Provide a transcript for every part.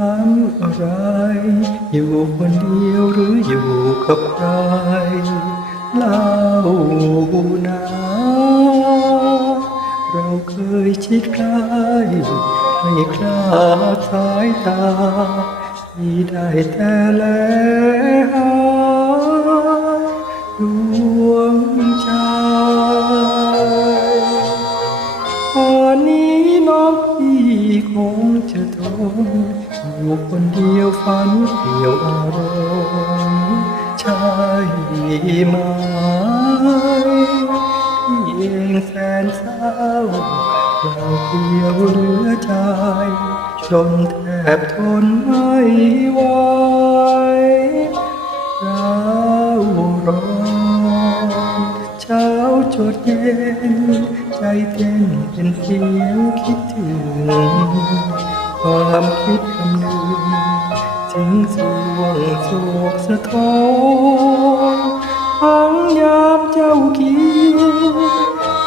อะไร อยู่คนเดียวหรืออยู่กับใครเล่านะเราเคยชิดใกล้ไม่คลาดสายตาที่ได้แต่แลห อยู่คนเดียวฝันเกี่ยวอารมณ์ใช่ไหมพี่เองแสนเศร้าเราเพียวเหลือใจจนแทบทนไม่ไหวเราร้อเช้าจดเย็น ใจเต้นเป็นเสียงคิดถึง ความคิดคำน โศกสะท้อนทั้งยามเจ้ากิน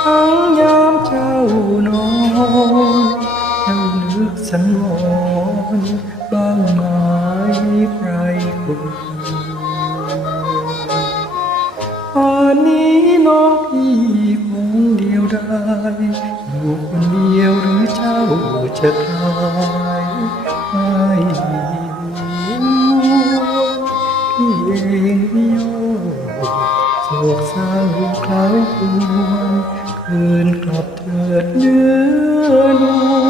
ทั้งยามเจ้านอนเจ้านึกสังวรบ้างไหมใครคนตอนนี้น้องพี่คงเดียวไดายอยู่คนเดียวหรือเจ้าจะคลาย พี่เองโยโศกเศร้าคล้าควรคืนกลับเถิดเนื้อนว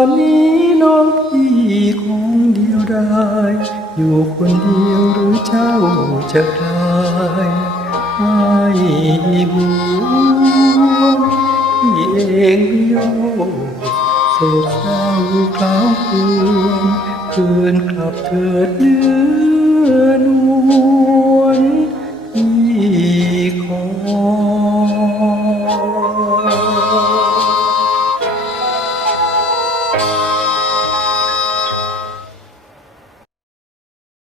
อนี้น้องพี่คงเดียวดายอยู่คนเดียวหรือเจ้าจะได้ให้บุญพี่เองโยโศกเศร้าคลาวคืนคืนกลับเถิดเนื้อนวลพี่ขอ Bye.